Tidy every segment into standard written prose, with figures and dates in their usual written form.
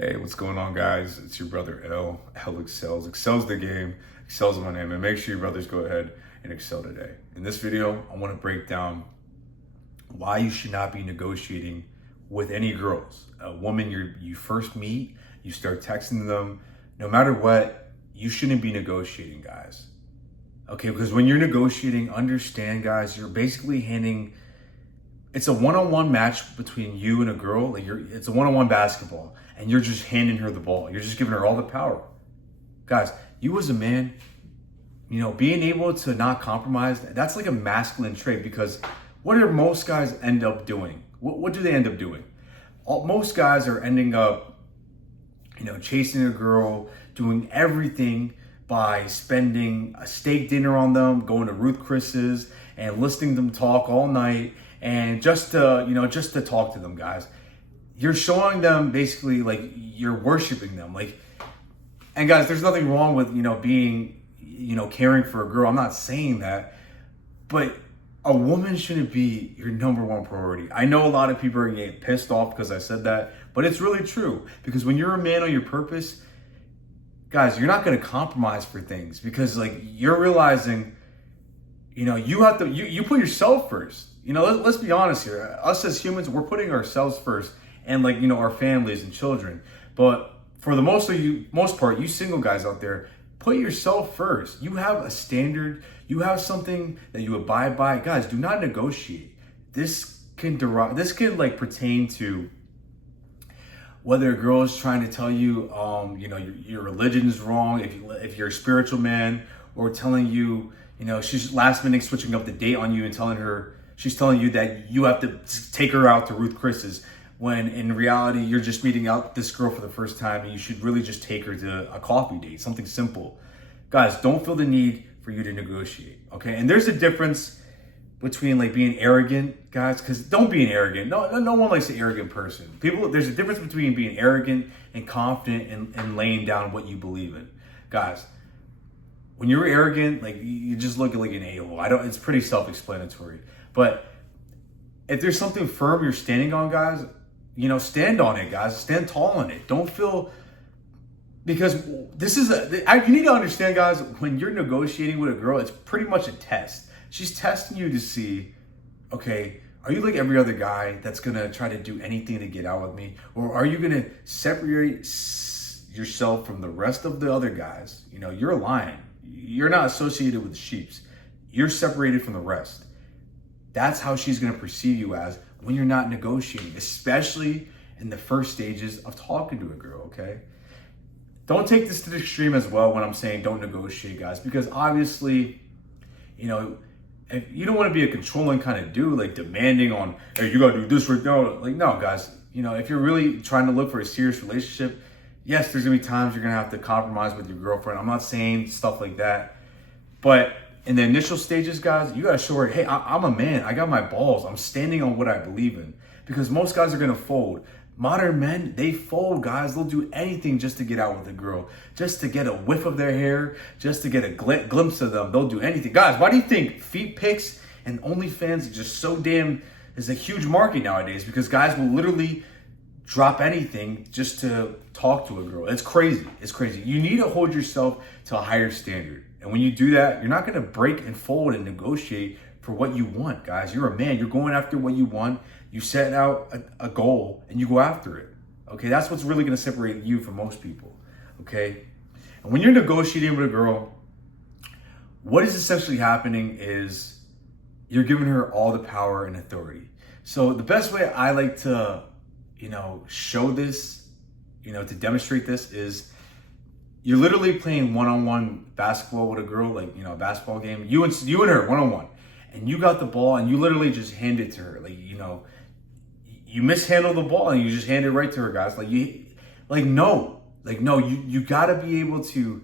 Hey, what's going on, guys? It's your brother L. L excels. Excels the game. Excels my name. And make sure your brothers go ahead and excel today. In this video, I want to break down why you should not be negotiating with any girls. A woman you first meet, you start texting them. No matter what, you shouldn't be negotiating, guys. Okay, because when you're negotiating, understand, guys, you're basically handing. It's a one-on-one match between you and a girl. It's a one-on-one basketball, and you're just handing her the ball. You're just giving her all the power. Guys, you as a man, being able to not compromise, that's like a masculine trait, because what do most guys end up doing? What do they end up doing? Most guys are ending up, chasing a girl, doing everything by spending a steak dinner on them, going to Ruth Chris's and listening to them talk all night, and just to talk to them, guys. You're showing them basically like you're worshiping them. And guys, there's nothing wrong with, being, caring for a girl. I'm not saying that, but a woman shouldn't be your number one priority. I know a lot of people are getting pissed off because I said that, but it's really true. Because when you're a man on your purpose, guys, you're not going to compromise for things, because you're realizing, you have to, you put yourself first. Let's be honest here. Us as humans, we're putting ourselves first, and our families and children. But for the most part, you single guys out there, put yourself first. You have a standard. You have something that you abide by. Guys, do not negotiate. This can pertain to whether a girl is trying to tell you, your religion is wrong. If you're a spiritual man, or telling you, she's last minute switching up the date on you and she's telling you that you have to take her out to Ruth Chris's, when in reality, you're just meeting out this girl for the first time, and you should really just take her to a coffee date, something simple. Guys, don't feel the need for you to negotiate, okay? And there's a difference between being arrogant, guys, because don't be an arrogant. No one likes an arrogant person. There's a difference between being arrogant and confident and laying down what you believe in. Guys, when you're arrogant, you just look like an a-hole. It's pretty self-explanatory. But if there's something firm you're standing on, guys, stand on it, guys. Stand tall on it. Don't feel, because you need to understand, guys, when you're negotiating with a girl, it's pretty much a test. She's testing you to see, okay, are you like every other guy that's going to try to do anything to get out with me? Or are you going to separate yourself from the rest of the other guys? You're a lion. You're not associated with the sheeps. You're separated from the rest. That's how she's going to perceive you as when you're not negotiating, especially in the first stages of talking to a girl, okay? Don't take this to the extreme as well when I'm saying don't negotiate, guys, because obviously, if you don't want to be a controlling kind of dude, demanding on, hey, you got to do this right now. No, guys, if you're really trying to look for a serious relationship, yes, there's going to be times you're going to have to compromise with your girlfriend. I'm not saying stuff like that, but in the initial stages, guys, you got to show her, hey, I'm a man. I got my balls. I'm standing on what I believe in. Because most guys are going to fold. Modern men, they fold, guys. They'll do anything just to get out with a girl. Just to get a whiff of their hair. Just to get a glimpse of them. They'll do anything. Guys, why do you think feet pics and OnlyFans is a huge market nowadays? Because guys will literally drop anything just to talk to a girl. It's crazy. It's crazy. You need to hold yourself to a higher standard. And when you do that, you're not going to break and fold and negotiate for what you want, guys. You're a man. You're going after what you want. You set out a goal and you go after it. Okay, that's what's really going to separate you from most people. Okay, and when you're negotiating with a girl, what is essentially happening is you're giving her all the power and authority. So the best way I like to, show this, to demonstrate this is, you're literally playing one-on-one basketball with a girl, a basketball game. You and her one-on-one, and you got the ball, and you literally just hand it to her. You mishandle the ball, and you just hand it right to her, guys. You gotta be able to,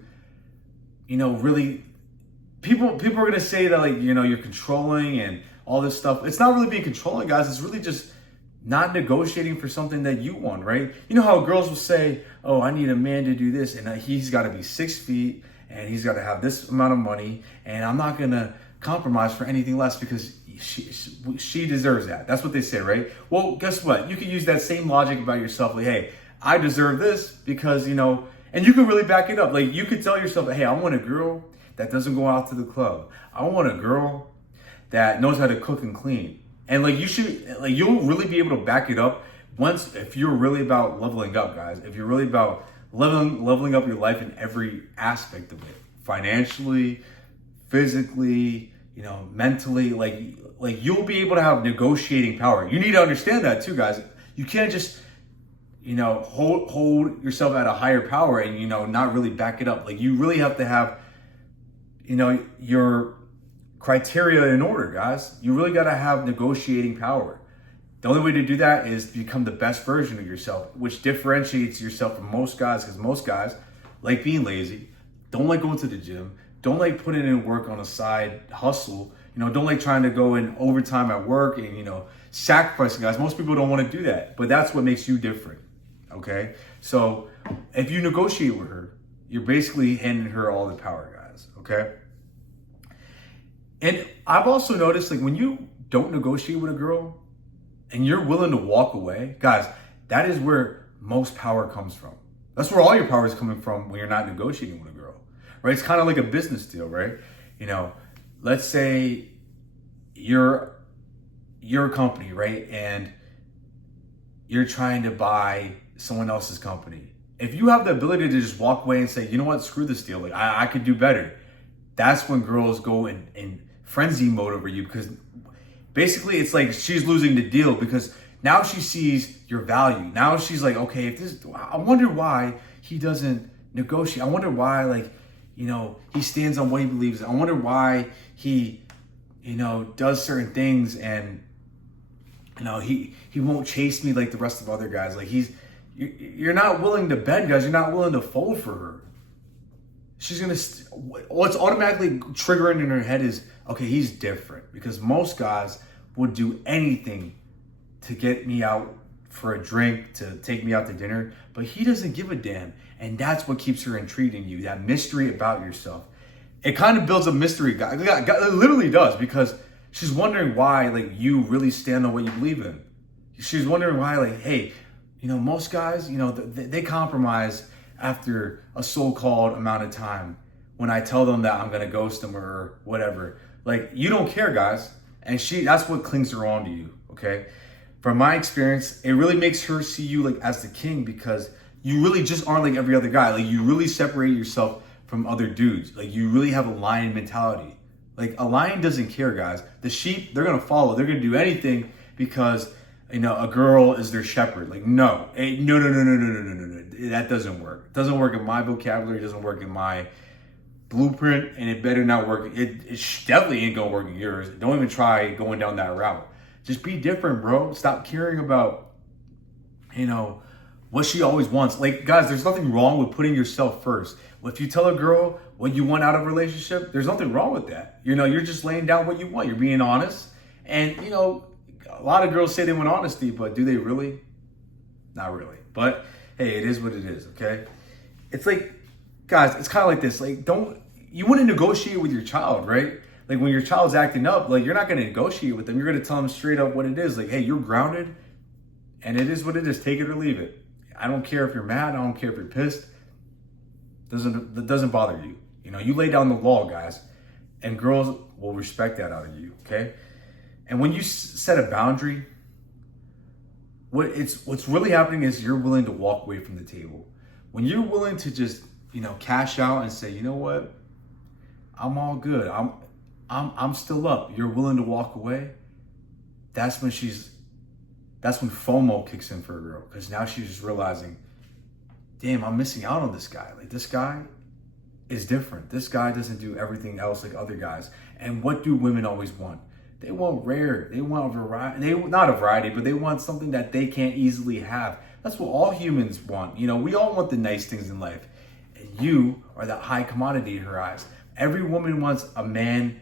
really. People are gonna say that you're controlling and all this stuff. It's not really being controlling, guys. It's really just not negotiating for something that you want, right? You know how girls will say, oh, I need a man to do this, and he's got to be 6 feet, and he's got to have this amount of money, and I'm not going to compromise for anything less because she deserves that. That's what they say, right? Well, guess what? You can use that same logic about yourself. Hey, I deserve this because, and you can really back it up. Like you could tell yourself, hey, I want a girl that doesn't go out to the club. I want a girl that knows how to cook and clean. And like you'll really be able to back it up if you're really about leveling up, guys. If you're really about leveling up your life in every aspect of it, financially, physically, mentally, like you'll be able to have negotiating power. You need to understand that too, guys. You can't just hold yourself at a higher power and not really back it up. Like you really have to have your criteria in order, guys. You really got to have negotiating power. The only way to do that is to become the best version of yourself, which differentiates yourself from most guys, because most guys like being lazy, don't like going to the gym, don't like putting in work on a side hustle, don't like trying to go in overtime at work and, sacrificing, guys. Most people don't want to do that, but that's what makes you different, okay? So if you negotiate with her, you're basically handing her all the power, guys, okay? And I've also noticed, like, when you don't negotiate with a girl and you're willing to walk away, guys, that is where most power comes from. That's where all your power is coming from when you're not negotiating with a girl, right? It's kind of like a business deal, right? Let's say you're a company, right? And you're trying to buy someone else's company. If you have the ability to just walk away and say, you know what, screw this deal, like I could do better. That's when girls go in frenzy mode over you, because basically it's like she's losing the deal because now she sees your value. Now she's like, okay, I wonder why he doesn't negotiate. I wonder why, he stands on what he believes. I wonder why he, does certain things and, he won't chase me like the rest of other guys. Like you're not willing to bend, guys. You're not willing to fold for her. She's what's automatically triggering in her head is, okay, he's different, because most guys would do anything to get me out for a drink, to take me out to dinner, but he doesn't give a damn. And that's what keeps her intrigued in you, that mystery about yourself. It kind of builds a mystery, guy. It literally does, because she's wondering why, you really stand on what you believe in. She's wondering why, hey, most guys, they compromise after a so-called amount of time when I tell them that I'm going to ghost them or whatever. You don't care, guys. And that's what clings her on to you, okay? From my experience, it really makes her see you as the king, because you really just aren't like every other guy. You really separate yourself from other dudes. You really have a lion mentality. A lion doesn't care, guys. The sheep, they're going to follow. They're going to do anything because, a girl is their shepherd. No. No. That doesn't work. It doesn't work in my vocabulary. It doesn't work in my blueprint, and it better not work. It definitely ain't going to work in yours. Don't even try going down that route. Just be different, bro. Stop caring about, what she always wants. Guys, there's nothing wrong with putting yourself first. If you tell a girl what you want out of a relationship, there's nothing wrong with that. You're just laying down what you want. You're being honest. And, a lot of girls say they want honesty, but do they really? Not really. But, hey, it is what it is, okay? It's guys, it's kind of like this. You wouldn't negotiate with your child, right? When your child's acting up, you're not going to negotiate with them. You're going to tell them straight up what it is. Hey, you're grounded, and it is what it is. Take it or leave it. I don't care if you're mad. I don't care if you're pissed. That doesn't bother you. You lay down the law, guys, and girls will respect that out of you, okay? And when you set a boundary, what's really happening is you're willing to walk away from the table. When you're willing to just, cash out and say, you know what, I'm all good. I'm still up. You're willing to walk away. That's when FOMO kicks in for a girl, because now she's just realizing, damn, I'm missing out on this guy. This guy is different. This guy doesn't do everything else like other guys. And what do women always want? They want rare. They want a variety. Not a variety, but they want something that they can't easily have. That's what all humans want. We all want the nice things in life. And you are that high commodity in her eyes. Every woman wants a man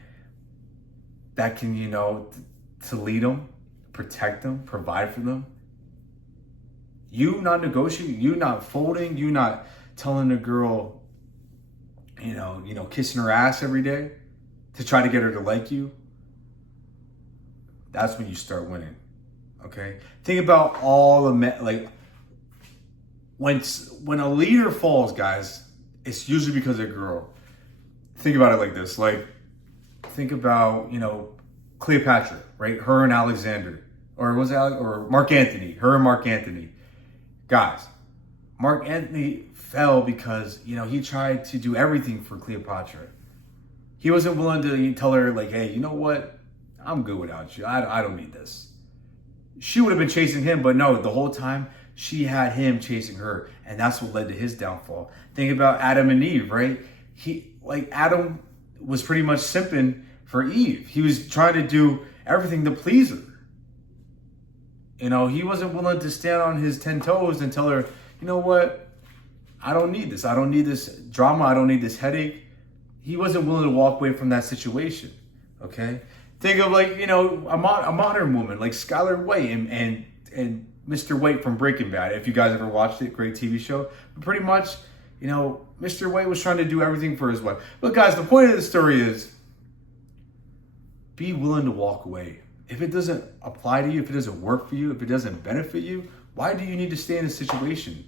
that can, to lead them, protect them, provide for them. You not negotiating, you not folding, you not telling a girl, kissing her ass every day to try to get her to like you. That's when you start winning, okay? Think about all the men, when a leader falls, guys, it's usually because of a girl. Think about it like this. Like, think about, Cleopatra, right? Her and Alexander. Or was it or Mark Antony? Her and Mark Antony. Guys, Mark Antony fell because, he tried to do everything for Cleopatra. He wasn't willing to tell her, like, hey, you know what? I'm good without you. I don't need this. She would have been chasing him, but no, the whole time she had him chasing her, and that's what led to his downfall. Think about Adam and Eve, right? Adam was pretty much simping for Eve. He was trying to do everything to please her. He wasn't willing to stand on his 10 toes and tell her, you know what? I don't need this. I don't need this drama. I don't need this headache. He wasn't willing to walk away from that situation. Okay? Think of a modern woman like Skylar White and Mr. White from Breaking Bad. If you guys ever watched it, great TV show. But pretty much, Mr. White was trying to do everything for his wife. But guys, the point of the story is be willing to walk away. If it doesn't apply to you, if it doesn't work for you, if it doesn't benefit you, why do you need to stay in a situation?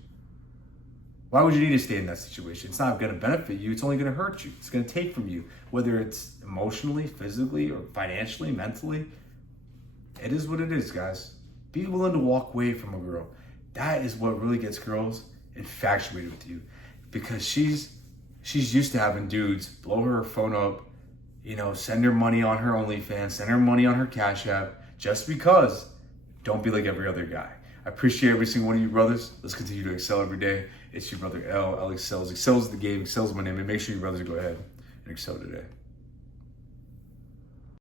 Why would you need to stay in that situation? It's not going to benefit you. It's only going to hurt you. It's going to take from you, whether it's emotionally, physically, or financially, mentally. It is what it is, guys. Be willing to walk away from a girl. That is what really gets girls infatuated with you, because she's used to having dudes blow her phone up, send her money on her OnlyFans, send her money on her Cash App, just because. Don't be like every other guy. I appreciate every single one of you brothers. Let's continue to excel every day. It's your brother L excels. Excels the game. Excels my name. And make sure you brothers go ahead and excel today.